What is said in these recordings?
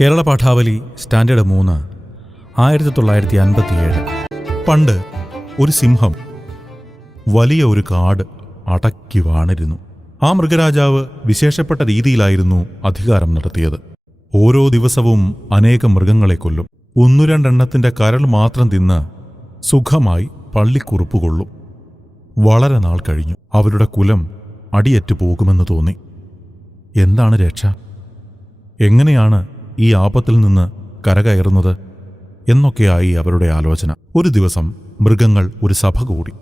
Kerala പാഠാവലി standard മൂന്ന് ആയിരത്തി തൊള്ളായിരത്തി അൻപത്തിയേഴ് പണ്ട് ഒരു സിംഹം വലിയ ഒരു കാട് അടക്കി വാണിരുന്നു. ആ മൃഗരാജാവ് വിശേഷപ്പെട്ട രീതിയിലായിരുന്നു അധികാരം നടത്തിയത്. ഓരോ ദിവസവും അനേകം മൃഗങ്ങളെ കൊല്ലും. ഒന്നു രണ്ടെണ്ണത്തിന്റെ കരൾ മാത്രം തിന്ന് സുഖമായി പള്ളിക്കുറുപ്പ് കൊള്ളും. വളരെ നാൾ കഴിഞ്ഞു. അവരുടെ കുലം അടിയറ്റു പോകുമെന്ന് തോന്നി. എന്താണ് രക്ഷ? എങ്ങനെയാണ് ഈ ആപത്തിൽ നിന്ന് കരകയറുന്നത് എന്നൊക്കെയായി അവരുടെ ആലോചന. ഒരു ദിവസം മൃഗങ്ങൾ ഒരു സഭ കൂടി.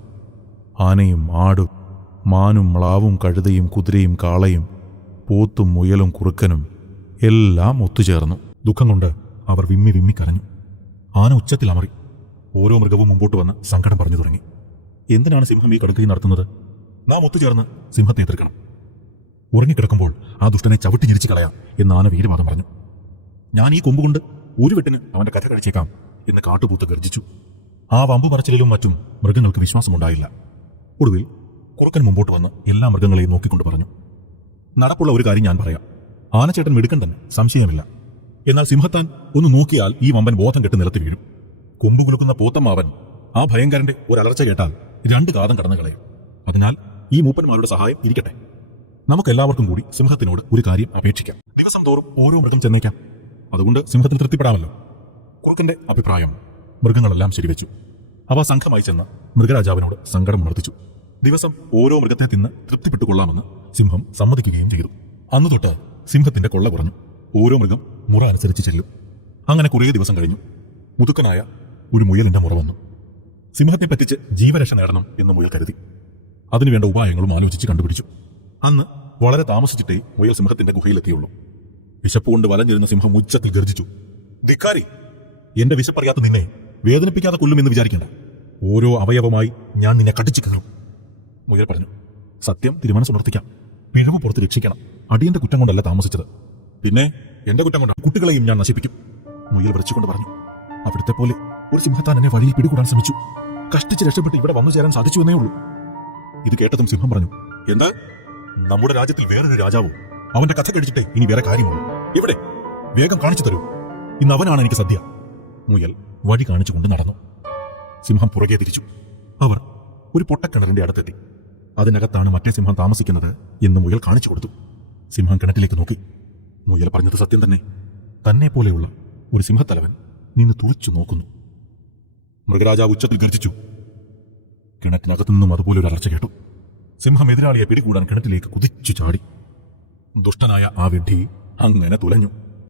ആനയും ആടും മാനും മ്ലാവും കഴുതയും കുതിരയും കാളയും പോത്തും മുയലും കുറുക്കനും എല്ലാം ഒത്തുചേർന്നു. ദുഃഖം കൊണ്ട് അവർ വിമ്മി വിമ്മി കരഞ്ഞു. ആന ഉച്ചത്തിൽ അമറി. ഓരോ മൃഗവും മുമ്പോട്ട് വന്ന് സങ്കടം പറഞ്ഞു തുടങ്ങി. എന്തിനാണ് സിംഹം ഈ കടുക്കൈ നടത്തുന്നത്? നാം ഒത്തുചേർന്ന് സിംഹത്തെ എതിർക്കണം. ഉറങ്ങിക്കിടക്കുമ്പോൾ ആ ദുഷ്ടനെ ചവിട്ടി ഞെരിച്ചു കളയാം എന്ന് ആന വീരവാദം പറഞ്ഞു. ഞാൻ ഈ കൊമ്പുകൊണ്ട് ഒരു വെട്ടിന് അവന്റെ കഥ കഴിച്ചേക്കാം എന്ന് കാട്ടുപൂത്ത് ഗർജിച്ചു. ആ വമ്പു പറച്ചിലും മറ്റും മൃഗങ്ങൾക്ക് വിശ്വാസമുണ്ടായില്ല. ഒടുവിൽ കുറുക്കൻ മുമ്പോട്ട് വന്ന് എല്ലാ മൃഗങ്ങളെയും നോക്കിക്കൊണ്ട് പറഞ്ഞു നടപ്പുള്ള ഒരു കാര്യം ഞാൻ പറയാം. ആനച്ചേട്ടൻ മിടുക്കൻ തന്നെ സംശയമില്ല. എന്നാൽ സിംഹത്താൻ ഒന്ന് നോക്കിയാൽ ഈ വമ്പൻ ബോധം കെട്ട് നിലത്ത് വീഴും. കൊമ്പു കുലുക്കുന്ന പോത്തമ്മാവൻ ആ ഭയങ്കരന്റെ ഒരു അലർച്ച കേട്ടാൽ രണ്ട് കാതം കടന്നു കളയും. അതിനാൽ ഈ മൂപ്പന്മാരുടെ സഹായം ഇരിക്കട്ടെ. നമുക്കെല്ലാവർക്കും കൂടി സിംഹത്തിനോട് ഒരു കാര്യം അപേക്ഷിക്കാം. ദിവസം തോറും ഓരോ മൃഗം ചെന്നേക്കാം. അതുകൊണ്ട് സിംഹത്തിന് തൃപ്തിപ്പെടാമല്ലോ. കുറുക്കന്റെ അഭിപ്രായം മൃഗങ്ങളെല്ലാം ശരിവെച്ചു. അവ സംഘമായി ചെന്ന് മൃഗരാജാവിനോട് സങ്കടം ഉണർത്തിച്ചു. ദിവസം ഓരോ മൃഗത്തെ തിന്ന് തൃപ്തിപ്പെട്ടുകൊള്ളാമെന്ന് സിംഹം സമ്മതിക്കുകയും ചെയ്തു. അന്നു തൊട്ട് സിംഹത്തിന്റെ കൊള്ള കുറഞ്ഞു. ഓരോ മൃഗം മുറ അനുസരിച്ച് ചെല്ലും. അങ്ങനെ കുറേ ദിവസം കഴിഞ്ഞു. മുതുക്കനായ ഒരു മുയലിന്റെ മുറ വന്നു. സിംഹത്തെ പറ്റിച്ച് ജീവരക്ഷ നേടണം എന്ന് മുയൽ കരുതി. അതിനുവേണ്ട ഉപായങ്ങളും ആലോചിച്ച് കണ്ടുപിടിച്ചു. അന്ന് വളരെ താമസിച്ചിട്ടേ മുയൽ സിംഹത്തിന്റെ ഗുഹയിലെത്തിയുള്ളൂ. വിശപ്പുകൊണ്ട് വലഞ്ഞിരുന്ന സിംഹം ഉച്ചത്തിൽ ഗർജിച്ചു. ധിക്കാരി എന്റെ വിശപ്പറിയാത്ത നിന്നെ വേദനിപ്പിക്കാതെ കൊല്ലുമെന്ന് വിചാരിക്കണ്ട. ഓരോ അവയവമായി ഞാൻ നിന്നെ കടിച്ചു കയറും മുയൽ പറഞ്ഞു സത്യം തിരുമനസുണർത്തിക്കാം പിഴവ് പുറത്ത് രക്ഷിക്കണം. അടിയന്റെ കുറ്റം കൊണ്ടല്ല താമസിച്ചത്. പിന്നെ എന്റെ കുറ്റം കൊണ്ടാണ് കുട്ടികളെയും ഞാൻ നശിപ്പിക്കും. മുയൽ വിളിച്ചുകൊണ്ട് പറഞ്ഞു അവിടുത്തെ പോലെ ഒരു സിംഹത്താൻ എന്നെ വഴിയിൽ പിടികൂടാൻ ശ്രമിച്ചു. കഷ്ടിച്ച് രക്ഷപ്പെട്ട് ഇവിടെ വന്നു ചേരാൻ സാധിച്ചു എന്നേ ഉള്ളൂ. ഇത് കേട്ടതും സിംഹം പറഞ്ഞു എന്താ? നമ്മുടെ രാജ്യത്തിൽ വേറൊരു രാജാവും. അവന്റെ കഥ കഴിച്ചിട്ടേ ഇനി വേറെ കാര്യമുള്ളൂ ഇവിടെ. വേഗം കാണിച്ചു തരൂ. ഇന്ന് അവനാണ് എനിക്ക് സദ്യ. മുയൽ വഴി കാണിച്ചുകൊണ്ട് നടന്നു. സിംഹം പുറകെ തിരിച്ചു. അവർ ഒരു പൊട്ടക്കിണറിന്റെ അടുത്തെത്തി. അതിനകത്താണ് മറ്റേ സിംഹം താമസിക്കുന്നത് എന്ന് മുയൽ കാണിച്ചു കൊടുത്തു. സിംഹം കിണറ്റിലേക്ക് നോക്കി. മുയൽ പറഞ്ഞത് സത്യം തന്നെ. തന്നെ പോലെയുള്ള ഒരു സിംഹത്തലവൻ നിന്ന് തുളിച്ചു നോക്കുന്നു. മൃഗരാജാവ് ഉച്ചത്തിൽ ഗർജിച്ചു. കിണറ്റിനകത്തു നിന്നും അതുപോലെ ഒരു അലർച്ച കേട്ടു. സിംഹം എതിരാളിയെ പിടികൂടാൻ കിണറ്റിലേക്ക് കുതിച്ചു ചാടി. ദുഷ്ടനായ ആ വിഡ്ഢി അങ്ങനെ തുലഞ്ഞു